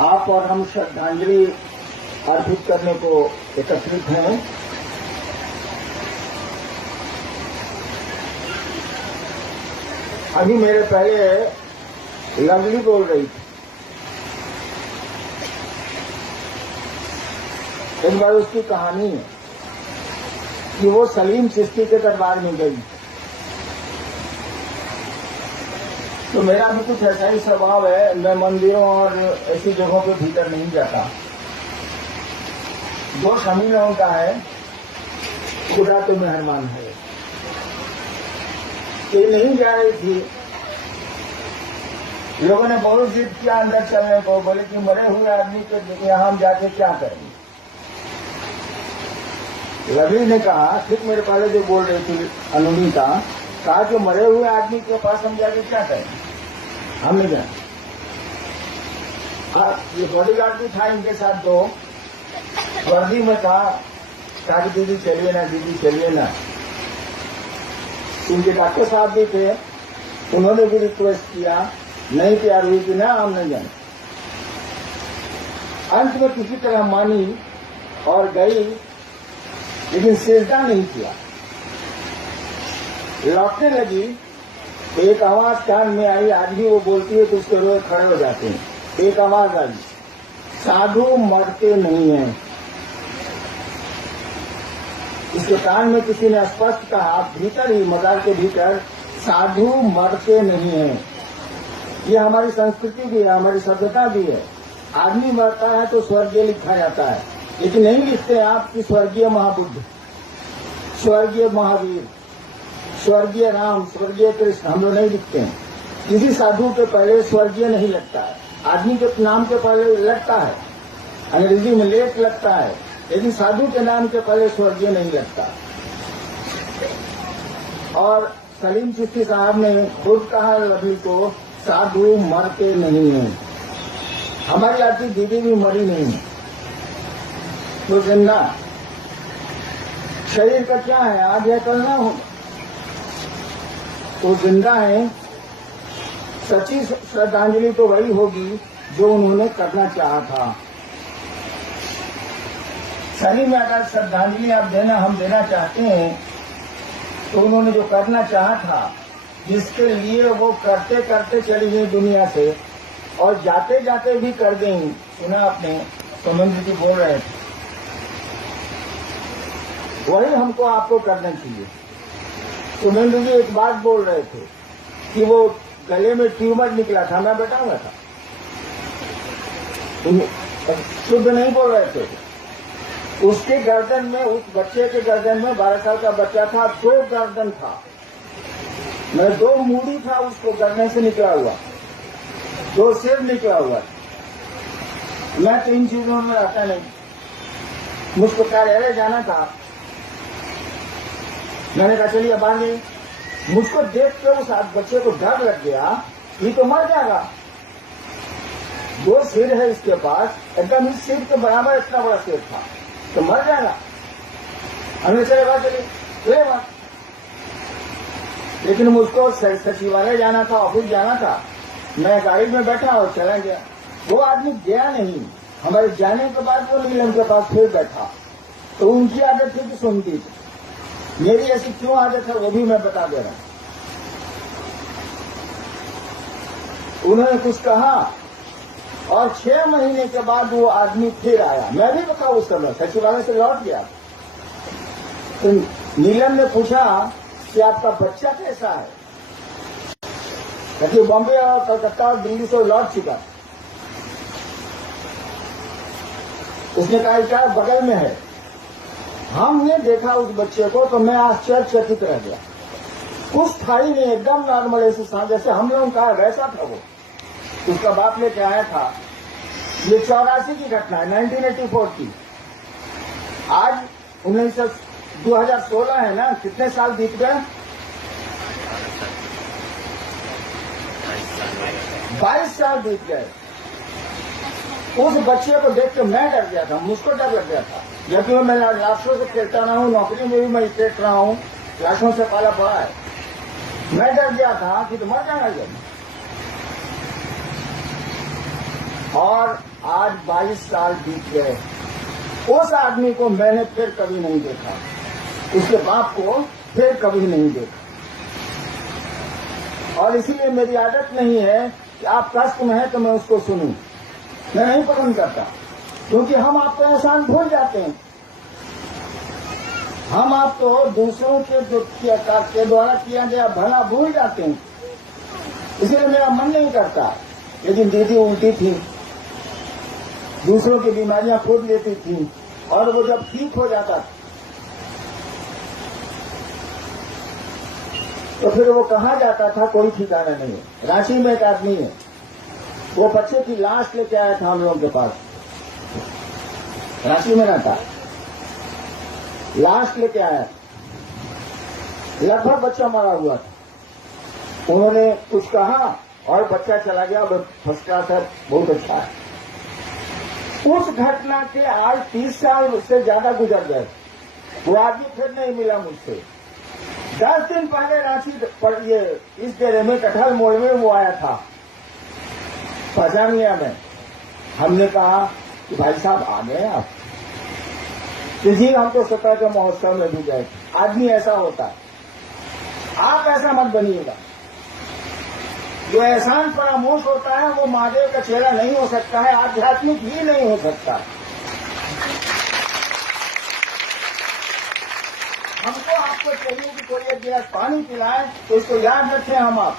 आप और हम श्रद्धांजलि अर्पित करने को एकत्रित हैं। अभी मेरे पहले लवली बोल रही थी। एक बार उसकी कहानी है कि वो सलीम चिश्ती के दरबार में गई। तो मेरा भी कुछ ऐसा ही स्वभाव है, मैं मंदिरों और ऐसी जगहों के भीतर नहीं जाता। जो सभी लोगों का है, खुदा तो मेहरबान है। ये नहीं जा रही थी, लोगों ने बहुत जिद किया अंदर चलने को, बोले कि मरे हुए आदमी के यहाँ हम जाके क्या करेंगे। लवली ने कहा, ठीक मेरे पहले जो बोल रही थी अनुनीता, कहा कि मरे हुए आदमी के पास हम जाके क्या करेंगे, हम नहीं जाए। ये बॉडीगार्ड भी था इनके साथ, दो वर्दी में था, कहा कि दीदी चलिए ना, दीदी चलिए ना। इनके डॉक्टर साहब भी थे, उन्होंने भी रिक्वेस्ट किया, नहीं तैयार हुई कि ना हम नहीं जाए। अंत में किसी तरह मानी और गई, लेकिन सिजदा नहीं किया। लौटने लगी, एक आवाज कान में आई, आदमी वो बोलती है तो उसके रोए खड़े हो जाते हैं। एक आवाज आई, साधु मरते नहीं हैं। इसके कान में किसी ने स्पष्ट कहा, भीतर ही मजार के भीतर, साधु मरते नहीं हैं। ये हमारी संस्कृति भी है, हमारी सभ्यता भी है। आदमी मरता है तो स्वर्गीय लिखा जाता है, लेकिन नहीं लिखते आप कि स्वर्गीय महाबुद्ध, स्वर्गीय महावीर, स्वर्गीय राम, स्वर्गीय कृष्ण, हम लोग नहीं लिखते हैं। किसी साधु के पहले स्वर्गीय नहीं लगता है। आदमी के नाम के पहले लगता है, अंग्रेजी में लेख लगता है, लेकिन साधु के नाम के पहले स्वर्गीय नहीं लगता। और सलीम चिश्ती साहब ने खुद कहा लवली को, साधु मरते नहीं हैं। हमारी आती दीदी भी मरी नहीं है, तो जिंदा। शरीर का क्या है, आज है कल ना हो, तो जिंदा है। सच्ची श्रद्धांजलि तो वही होगी जो उन्होंने करना चाहा था। सलीम में अगर श्रद्धांजलि आप देना, हम देना चाहते हैं, तो उन्होंने जो करना चाहा था, जिसके लिए वो करते करते चली गई दुनिया से, और जाते जाते भी कर गई। सुना आपने, सुमन जी बोल रहे थे, वही हमको आपको करना चाहिए। सुमेंद्र जी एक बात बोल रहे थे कि वो गले में ट्यूमर निकला था, मैं बताऊंगा था, शुद्ध नहीं बोल रहे थे। उसके गर्दन में, उस बच्चे के गर्दन में, 12 साल का बच्चा था, 2 गर्दन था, मैं 2 मूड़ी था उसको गर्दन से निकला हुआ, 2 सिर निकला हुआ। मैं तो इन चीजों में रहता नहीं, मुझको कार्यालय जाना था, मैंने कहा चलिए बांधिए। मुझको देख के उस बच्चे को डर लग गया, ये तो मर जाएगा। 2 सिर है इसके पास, एकदम इस सिर के बराबर इतना बड़ा सिर था, तो मर जाएगा। हमने चले बात चलिए ले बात, लेकिन मुझको सचिवालय जाना था, ऑफिस जाना था। मैं गाड़ी में बैठा और चला गया। वो आदमी गया नहीं, हमारे जाने के बाद वो नीलम के पास फिर बैठा। तो उनकी आदत थी कि सुनती थी, मेरी ऐसी क्यों आदत है वो भी मैं बता दे रहा हूं। उन्होंने कुछ कहा और 6 महीने के बाद वो आदमी फिर आया। मैं भी बता उस समय सचिवालय से लौट गया। तो नीलम ने पूछा कि आपका बच्चा कैसा है, क्योंकि बॉम्बे और कलकत्ता और दिल्ली से लौट चुका। उसने कहा क्या बगल में है। हमने देखा उस बच्चे को तो मैं आश्चर्यचकित रह गया। कुछ था ही नहीं, एकदम नॉर्मल, ऐसे जैसे हम लोगों का वैसा था वो। उसका बाप लेके आया था। ये 84 की घटना है, 1984 की। आज 2016 है ना, कितने साल बीत गए, 22 साल बीत गए। उस बच्चे को देख के मैं डर गया था, मुझको डर लग गया था। जबकि मैं लाशों से खेलता रहा हूँ, नौकरी में भी मैं खेल रहा हूँ, लाशों से पाला पड़ा है। मैं डर गया था कि तो मर जाना जब। और आज 22 साल बीत गए। उस आदमी को मैंने फिर कभी नहीं देखा, उसके बाप को फिर कभी नहीं देखा। और इसीलिए मेरी आदत नहीं है कि आप कष्ट में हैं तो मैं उसको सुनूं। मैं नहीं पसंद करता, क्योंकि हम आपका एहसान भूल जाते हैं। हम आपको दूसरों के द्वारा किया गया भला भूल जाते हैं। इसलिए मेरा मन नहीं करता। लेकिन दीदी उल्टी थी, दूसरों की बीमारियां खोज लेती थी, और वो जब ठीक हो जाता तो फिर वो कहाँ जाता था कोई ठिकाना नहीं है। रांची में एक आदमी है, वो बच्चे की लाश लेके आया था हम लोगों के पास, रांची में रहता, लाश लेके आया, लगभग बच्चा मरा हुआ था। उन्होंने कुछ कहा और बच्चा चला गया, फर्स्ट क्लास है, बहुत अच्छा है। उस घटना के आज 30 साल उससे ज्यादा गुजर गए, वो आदमी फिर नहीं मिला मुझसे। 10 दिन पहले रांची पर ये इस डेरे में कटहल मोड़ में वो आया था, पहचान लिया मैं। हमने कहा कि भाई साहब आ गए आप? जी हम तो 17 के महोत्सव में भी गए। आदमी ऐसा होता है, आप ऐसा मत बनिएगा। जो एहसान फरामोश होता है वो महादेव का चेहरा नहीं हो सकता है, आध्यात्मिक ही नहीं हो सकता। हमको आपको चाहिए कि कोई एक गिलास पानी पिलाए तो इसको याद रखें हम आप।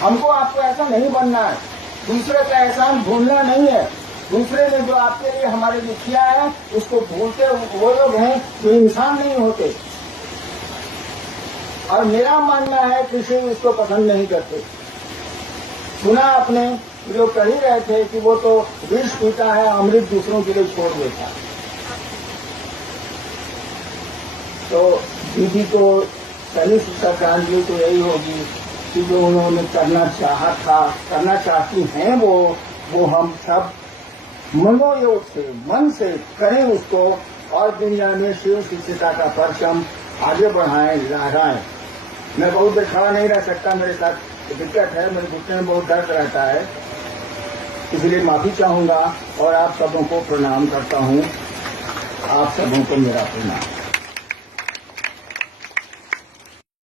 हमको आपको ऐसा नहीं बनना है, दूसरे का एहसान भूलना नहीं है। दूसरे ने जो आपके लिए हमारे लिए किया है उसको भूलते वो लोग हैं जो इंसान नहीं होते। और मेरा मानना है किसी इसको पसंद नहीं करते। सुना आपने जो कह ही रहे थे कि वो तो विष पीता है, अमृत दूसरों के लिए छोड़ देता है। तो दीदी को पहली श्रद्धांजलि तो यही होगी कि जो उन्होंने करना चाहा था, करना चाहती हैं वो हम सब मनोयोग से, मन से करें उसको, और दुनिया में शिव शिक्षिता का परचम आगे बढ़ाएं, लहराएं। मैं बहुत देर खड़ा नहीं रह सकता, मेरे साथ दिक्कत है, मेरे घुटने में बहुत दर्द रहता है, इसलिए माफी चाहूंगा और आप सबों को प्रणाम करता हूं। आप सबों को मेरा प्रणाम।